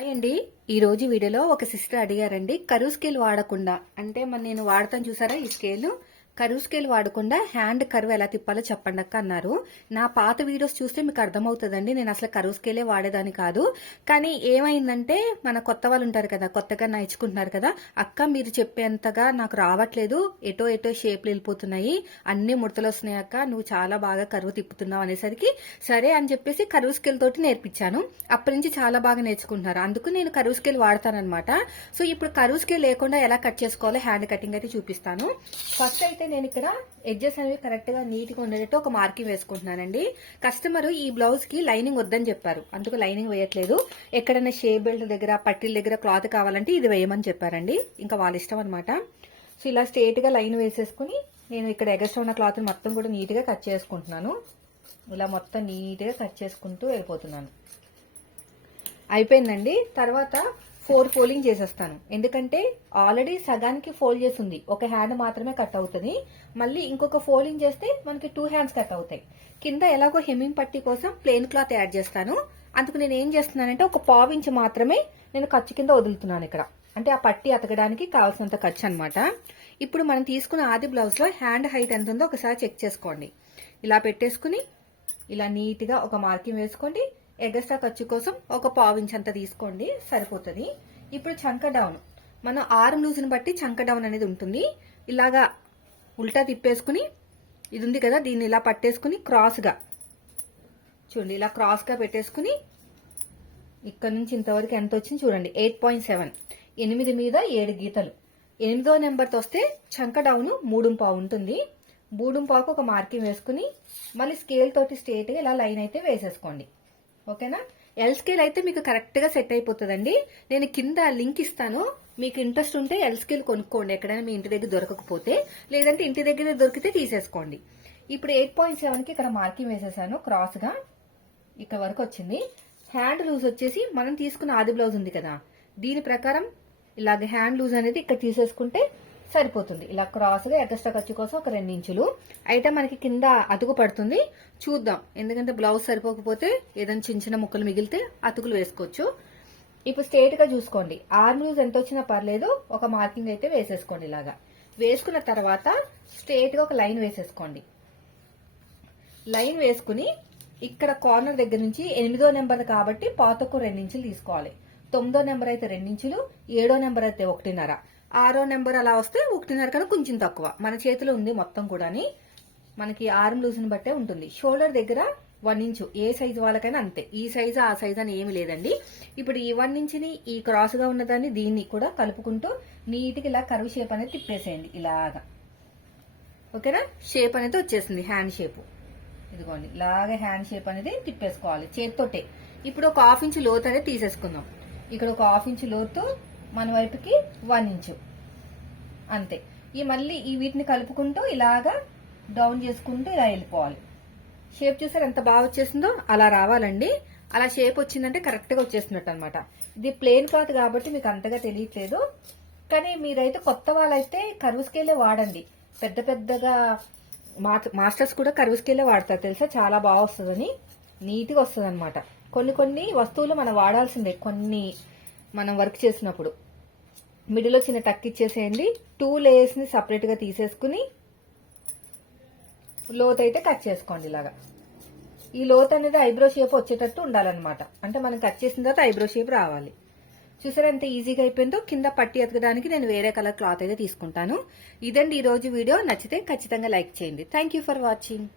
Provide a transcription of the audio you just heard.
Hi అండి. ఈ రోజు వీడియోలో ఒక సిస్టర్ అడిగారండి, కరువు స్కేల్ వాడకుండా అంటే నేను వాడతాను చూసారా ఈ స్కేల్, కరువు స్కేల్ వాడకుండా హ్యాండ్ కరువు ఎలా తిప్పాలో చెప్పండి అక్క అన్నారు. నా పాత వీడియోస్ చూస్తే మీకు అర్థమవుతుందండి, నేను అసలు కరువు స్కేలే వాడేదాన్ని కాదు. కానీ ఏమైందంటే మన కొత్త వాళ్ళు ఉంటారు కదా, కొత్తగా నేర్చుకుంటున్నారు కదా, అక్క మీరు చెప్పేంతగా నాకు రావట్లేదు, ఎటో ఎటో షేప్లు వెళ్ళిపోతున్నాయి, అన్ని ముడతలు వస్తున్నాయి అక్క, నువ్వు చాలా బాగా కరువు తిప్పుతున్నావు అనేసరికి సరే అని చెప్పేసి కరువు స్కేల్ తోటి నేర్పించాను. అప్పటి నుంచి చాలా బాగా నేర్చుకుంటున్నారు, అందుకు నేను కరువు స్కేల్ వాడతానన్నమాట. సో ఇప్పుడు కరువు స్కేల్ లేకుండా ఎలా కట్ చేసుకోవాలో హ్యాండ్ కటింగ్ అయితే చూపిస్తాను. ఫస్ట్ అయితే నేను ఇక్కడ ఎడ్జెస్ అనేవి కరెక్ట్ గా నీట్ గా ఉండేటట్టు ఒక మార్కింగ్ వేసుకుంటున్నానండి. కస్టమర్ ఈ బ్లౌజ్ కి లైనింగ్ వద్దని చెప్పారు, అందుకు లైనింగ్ వేయట్లేదు. ఎక్కడైనా షేప్ బెల్ట్ దగ్గర పట్టీల దగ్గర క్లాత్ కావాలంటే ఇది వేయమని చెప్పారండి, ఇంకా వాళ్ళ ఇష్టం అనమాట. సో ఇలా స్ట్రేట్ గా లైన్ వేసేసుకుని నేను ఇక్కడ ఎగస్ట్రా ఉన్న క్లాత్ మొత్తం కూడా నీట్ గా కట్ చేసుకుంటున్నాను. ఇలా మొత్తం నీట్ గా కట్ చేసుకుంటూ వెళ్ళిపోతున్నాను. అయిపోయిందండి. తర్వాత 4 ఫోల్డింగ్ చేసేస్తాను, ఎందుకంటే ఆల్రెడీ సగానికి ఫోల్డ్ చేసి ఉంది, ఒక హ్యాండ్ మాత్రమే కట్ అవుతుంది. మళ్ళీ ఇంకొక ఫోల్డింగ్ చేస్తే మనకి 2 హ్యాండ్స్ కట్ అవుతాయి. కింద ఎలాగో హెమ్మింగ్ పట్టీ కోసం ప్లెయిన్ క్లాత్ యాడ్ చేస్తాను, అందుకు నేను ఏం చేస్తున్నానంటే ఒక 1/4 ఇంచ్ మాత్రమే నేను ఖర్చు కింద వదులుతున్నాను ఇక్కడ, అంటే ఆ పట్టీ అతకడానికి కావాల్సినంత ఖర్చు అనమాట. ఇప్పుడు మనం తీసుకున్న ఆది బ్లౌజ్ లో హ్యాండ్ హైట్ ఎంత ఉందో ఒకసారి చెక్ చేసుకోండి. ఇలా పెట్టేసుకుని ఇలా నీట్ గా ఒక మార్కింగ్ వేసుకోండి. ఎగస్ట్రా ఖర్చు కోసం ఒక 1/4 ఇంచ్ అంత తీసుకోండి, సరిపోతుంది. ఇప్పుడు చంక డౌన్, మనం ఆర్మ్ లూజ్ ని బట్టి చంక డౌన్ అనేది ఉంటుంది. ఇలాగా ఉల్టా తిప్పేసుకుని ఇది ఉంది కదా, దీన్ని ఇలా పట్టేసుకుని క్రాస్ గా చూడండి, ఇలా క్రాస్ గా పెట్టేసుకుని ఇక్కడ నుంచి ఇంతవరకు ఎంత వచ్చింది చూడండి, 8.7, 8 మీద 7 గీతలు. 8వ నెంబర్తో వస్తే చంక డౌన్ 3.5 ఉంటుంది. 3.5కు ఒక మార్కింగ్ వేసుకుని మళ్ళీ స్కేల్ తోటి స్ట్రేట్ గా ఇలా లైన్ అయితే వేసేసుకోండి, ఓకేనా. ఎల్ స్కేల్ అయితే మీకు కరెక్ట్ గా సెట్ అయిపోతుందండి. నేను కింద లింక్ ఇస్తాను, మీకు ఇంట్రెస్ట్ ఉంటే ఎల్ స్కేల్ కొనుక్కోండి ఎక్కడైనా మీ ఇంటి దగ్గర దొరకకపోతే, లేదంటే ఇంటి దగ్గర దొరికితే తీసేసుకోండి. ఇప్పుడు 8.7కి ఇక్కడ మార్కింగ్ వేసేసాను, క్రాస్ గా ఇక్కడ వరకు వచ్చింది. హ్యాండ్ లూజ్ వచ్చేసి మనం తీసుకున్న ఆది బ్లౌజ్ ఉంది కదా, దీని ప్రకారం ఇలాగ హ్యాండ్ లూజ్ అనేది ఇక్కడ తీసేసుకుంటే సరిపోతుంది. ఇలా క్రాస్ గా ఎగస్ట్రా ఖర్చు కోసం ఒక 2 ఇంచులు అయితే మనకి కింద అతుకు పడుతుంది, చూద్దాం. ఎందుకంటే బ్లౌజ్ సరిపోకపోతే ఏదైనా చిన్న చిన్న ముక్కలు మిగిలితే అతుకులు వేసుకోవచ్చు. ఇప్పుడు స్ట్రేట్ గా చూసుకోండి, ఆర్మ్ లూజ్ ఎంత వచ్చినా పర్లేదు, ఒక మార్కింగ్ అయితే వేసేసుకోండి. ఇలాగా వేసుకున్న తర్వాత స్ట్రేట్ గా ఒక లైన్ వేసేసుకోండి. లైన్ వేసుకుని ఇక్కడ కార్నర్ దగ్గర నుంచి 8వ నెంబర్ కాబట్టి పాతకు 2 ఇంచులు తీసుకోవాలి. 9వ నెంబర్ అయితే 2 ఇంచులు, 7వ నెంబర్ అయితే 1.5, 6వ నెంబర్ అలా వస్తే 1.5 కన్నా కొంచెం తక్కువ. మన చేతిలో ఉంది మొత్తం కూడా, మనకి ఆర్మ్ లూజ్ ని బట్టే ఉంటుంది. షోల్డర్ దగ్గర 1 ఇంచు, ఏ సైజు వాళ్ళకైనా అంతే, ఈ సైజు ఆ సైజు అని ఏమి లేదండి. ఇప్పుడు ఈ 1 ఇంచుని ఈ క్రాస్ గా ఉన్నదాన్ని దీన్ని కూడా కలుపుకుంటూ నీట్ గా ఇలా కర్వ్ షేప్ అనేది తిప్పేసేయండి ఇలాగా, ఓకేనా. షేప్ అనేది వచ్చేసింది హ్యాండ్ షేప్, ఇదిగోండి ఇలాగా హ్యాండ్ షేప్ అనేది తిప్పేసుకోవాలి చేతితోటే. ఇప్పుడు ఒక 1/2 ఇంచు లోతు అనేది తీసేసుకుందాం. ఇక్కడ ఒక 1/2 ఇంచు లోతు, మన వైపుకి 1 ఇంచు అంతే. ఈ మళ్ళీ ఈ వీటిని కలుపుకుంటూ ఇలాగా డౌన్ చేసుకుంటూ ఇలా వెళ్ళిపోవాలి. షేప్ చూసారు ఎంత బాగా వచ్చేసిందో, అలా రావాలండి. అలా షేప్ వచ్చిందంటే కరెక్ట్ గా వచ్చేస్తున్నట్టు అనమాట. ఇది ప్లెయిన్ క్లాత్ కాబట్టి మీకు అంతగా తెలియట్లేదు, కానీ మీరైతే కొత్త వాళ్ళైతే కరువు స్కేలే వాడండి. పెద్ద పెద్దగా మాస్టర్స్ కూడా కరువు స్కేలే వాడతారు తెలుసా, చాలా బాగా వస్తుందని, నీట్ గా వస్తుంది అనమాట. కొన్ని వస్తువులు మనం వాడాల్సిందే, కొన్ని మనం వర్క్ చేసినప్పుడు. మిడిల్లో చిన్న టక్ ఇచ్చేసేయండి. 2 లేయర్స్ ని సపరేట్ గా తీసేసుకుని లోత్ అయితే కట్ చేసుకోండి. ఇలాగా ఈ లోత్ అనేది ఐబ్రో షేప్ వచ్చేటట్టు ఉండాలన్నమాట, అంటే మనం కట్ చేసిన తర్వాత ఐబ్రో షేప్ రావాలి. చూసారా ఎంత ఈజీగా అయిపోయిందో. కింద పట్టి ఎతకడానికి నేను వేరే కలర్ క్లాత్ అయితే తీసుకుంటాను. ఇదండి ఈ రోజు వీడియో. నచ్చితే ఖచ్చితంగా లైక్ చేయండి. Thank for watching.